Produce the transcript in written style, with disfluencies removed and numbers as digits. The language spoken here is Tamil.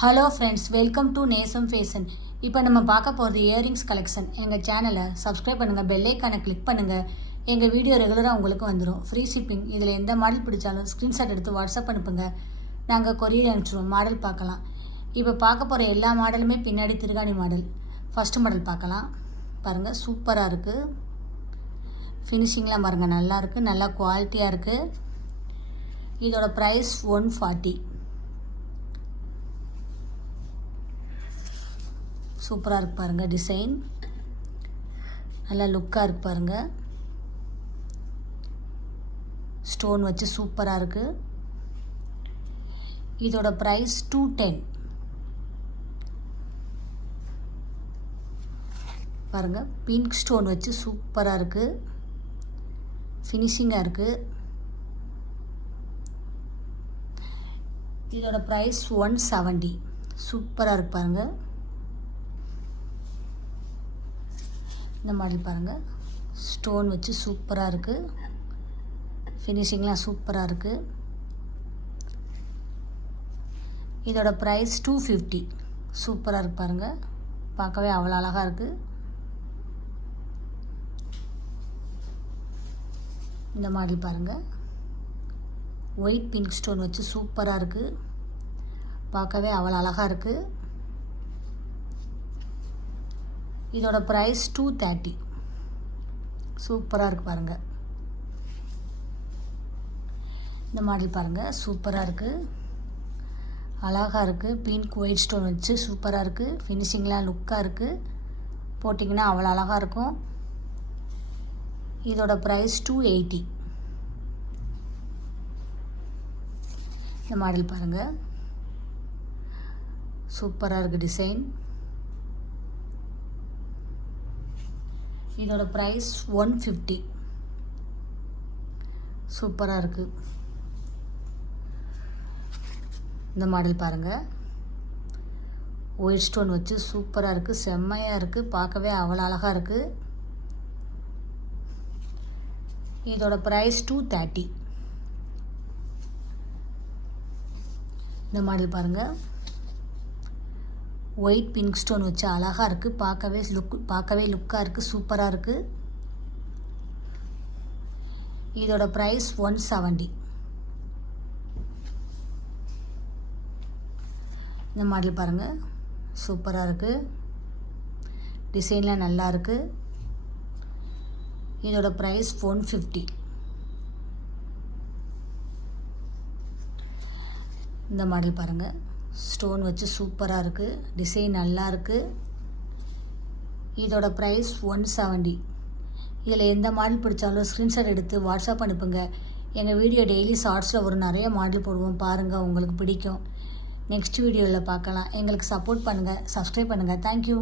ஹலோ ஃப்ரெண்ட்ஸ், வெல்கம் டு நேசம் ஃபேஷன். இப்போ நம்ம பார்க்க போகிறது இயரிங்ஸ் கலெக்ஷன். எங்கள் சேனலை சப்ஸ்கிரைப் பண்ணுங்கள், பெல் ஐக்கானை கிளிக் பண்ணுங்கள். எங்கள் வீடியோ ரெகுலராக உங்களுக்கு வந்துடும். Free shipping. இதில் எந்த மாடல் பிடிச்சாலும் ஸ்க்ரீன்ஷாட் எடுத்து வாட்ஸ்அப் அனுப்புங்க, நாங்கள் கொரியர் அனுப்பிச்சிடுவோம். மாடல் பார்க்கலாம். இப்போ பார்க்க போகிற எல்லா மாடலுமே பின்னாடி திருகாணி மாடல். ஃபஸ்ட்டு மாடல் பார்க்கலாம். பாருங்கள், சூப்பராக இருக்குது. ஃபினிஷிங்லாம் பாருங்கள், நல்லாயிருக்கு, நல்லா குவாலிட்டியாக இருக்குது. இதோட ப்ரைஸ் 140. சூப்பராக இருக்கு பாருங்கள். டிசைன் நல்லா லுக்காக இருக்கு பாருங்கள். ஸ்டோன் வச்சு சூப்பராக இருக்குது. இதோட ப்ரைஸ் 210. பாருங்கள், பிங்க் ஸ்டோன் வச்சு சூப்பராக இருக்குது. ஃபினிஷிங்காக இருக்குது. இதோட ப்ரைஸ் 170. சூப்பராக இருக்கு பாருங்கள். இந்த மாடல் பாருங்கள், ஸ்டோன் வச்சு சூப்பராக இருக்குது. ஃபினிஷிங்லாம் சூப்பராக இருக்குது. இதோட ப்ரைஸ் 250. சூப்பராக இருக்கு பாருங்கள். பார்க்கவே அவ்வளோ அழகாக இருக்குது. இந்த மாடல் பாருங்கள், ஒயிட் பிங்க் ஸ்டோன் வச்சு சூப்பராக இருக்குது. பார்க்கவே அவ்வளோ அழகாக இருக்குது. இதோட ப்ரைஸ் 230. சூப்பராக இருக்குது பாருங்கள். இந்த மாடல் பாருங்கள், சூப்பராக இருக்குது, அழகாக இருக்குது. பிங்க் ஒயிட் ஸ்டோன் வச்சு சூப்பராக இருக்குது. ஃபினிஷிங்லாம் லுக்காக இருக்குது. போட்டிங்கன்னா அவ்வளோ அழகாக இருக்கும். இதோட ப்ரைஸ் 280. இந்த மாடல் பாருங்கள், சூப்பராக இருக்குது டிசைன். இதோட ப்ரைஸ் 150. சூப்பராக இருக்குது. இந்த மாடல் பாருங்கள், ஒயிட் ஸ்டோன் வச்சு சூப்பராக இருக்குது, செம்மையாக இருக்குது. பார்க்கவே அவ்வளோ அழகாக இருக்குது. இதோட ப்ரைஸ் 230. இந்த மாடல் பாருங்கள், ஒயிட் பிங்க் ஸ்டோன் வச்சு அழகாக இருக்குது. பார்க்கவே லுக்காக இருக்குது, சூப்பராக இருக்குது. இதோட ப்ரைஸ் 170. இந்த மாடல் பாருங்கள், சூப்பராக இருக்குது. டிசைன்லாம் நல்லா இருக்குது. இதோட ப்ரைஸ் 150. இந்த மாடல் பாருங்கள், ஸ்டோன் வச்சு சூப்பராக இருக்குது. டிசைன் நல்லா இருக்குது. இதோட ப்ரைஸ் 170. இதில் எந்த மாடல் பிடிச்சாலும் ஸ்க்ரீன்ஷாட் எடுத்து வாட்ஸ்அப் அனுப்புங்க. எங்கள் வீடியோ டெய்லி ஷார்ட்ஸில் ஒரு நிறைய மாடல் போடுவோம், பாருங்கள், உங்களுக்கு பிடிக்கும். நெக்ஸ்ட் வீடியோவில் பார்க்கலாம். எங்களுக்கு சப்போர்ட் பண்ணுங்கள், சப்ஸ்கிரைப் பண்ணுங்கள். தேங்க்யூ.